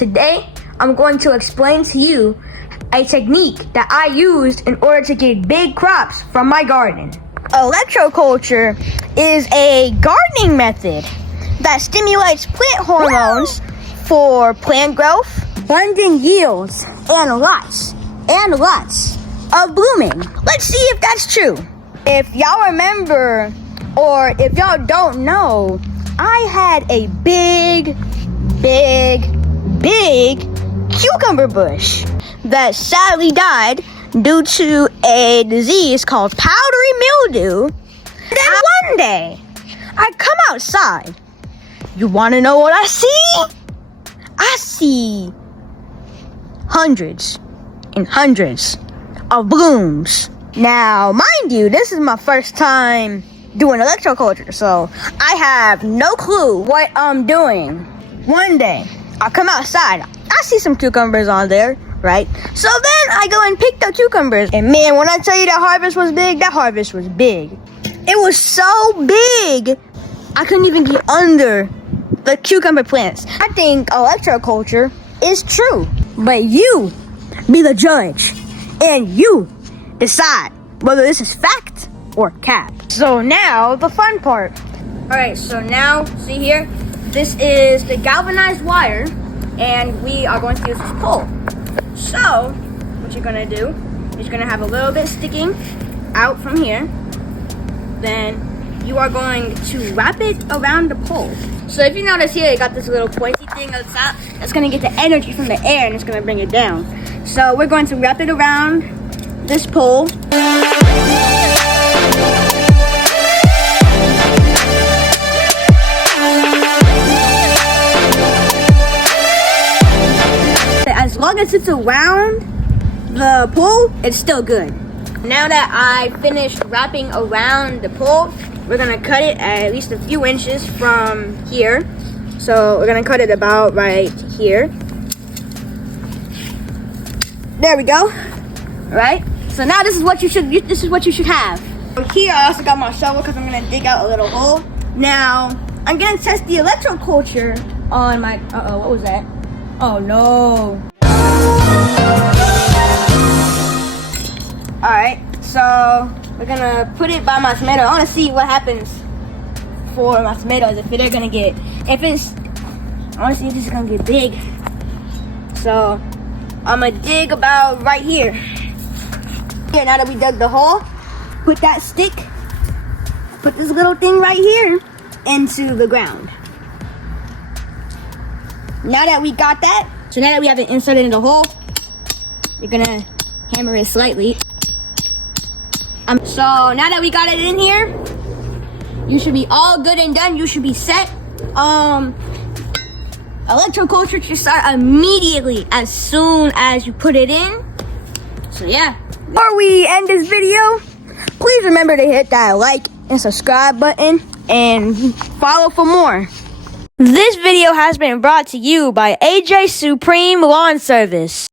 Today, I'm going to explain to you a technique that I used in order to get big crops from my garden. Electroculture is a gardening method that stimulates plant hormones for plant growth, abundant yields, and lots of blooming. Let's see if that's true. If y'all remember, or if y'all don't know, I had a big cucumber bush that sadly died due to a disease called powdery mildew. Then one day, I come outside. You want to know what I see? I see hundreds and hundreds of blooms. Now, mind you, this is my first time doing electroculture, so I have no clue what I'm doing. One day, I come outside. I see some cucumbers on there, right? So then I go and pick the cucumbers. And man, when I tell you that harvest was big. It was so big, I couldn't even get under the cucumber plants. I think electroculture is true. But you be the judge. And you decide whether this is fact or cap. So now, the fun part. Alright, so now, see here? This is the galvanized wire, and we are going to use this pole. So, what you're going to do is you're going to have a little bit sticking out from here. Then, you are going to wrap it around the pole. So if you notice here, you got this little pointy thing on top. That's going to get the energy from the air, and it's going to bring it down. So, we're going to wrap it around this pole. As long as it's around the pole, it's still good. Now that I finished wrapping around the pole, we're gonna cut it at least a few inches from here. So we're gonna cut it about right here. There we go. All right. So now this is what you should have. Here I also got my shovel because I'm gonna dig out a little hole. Now I'm gonna test the electroculture on my. What was that? Oh no. Alright, so we're gonna put it by my tomato. I wanna see what happens for my tomatoes, I wanna see if this is gonna get big. So I'm gonna dig about right here. Here, now that we dug the hole, put this little thing right here into the ground. Now that we got that, so now that we have it inserted in the hole, you're gonna hammer it slightly. So now that we got it in here, you should be all good and done. You should be set. Electroculture should start immediately as soon as you put it in. So yeah. Before we end this video, please remember to hit that like and subscribe button and follow for more. This video has been brought to you by AJ Supreme Lawn Service.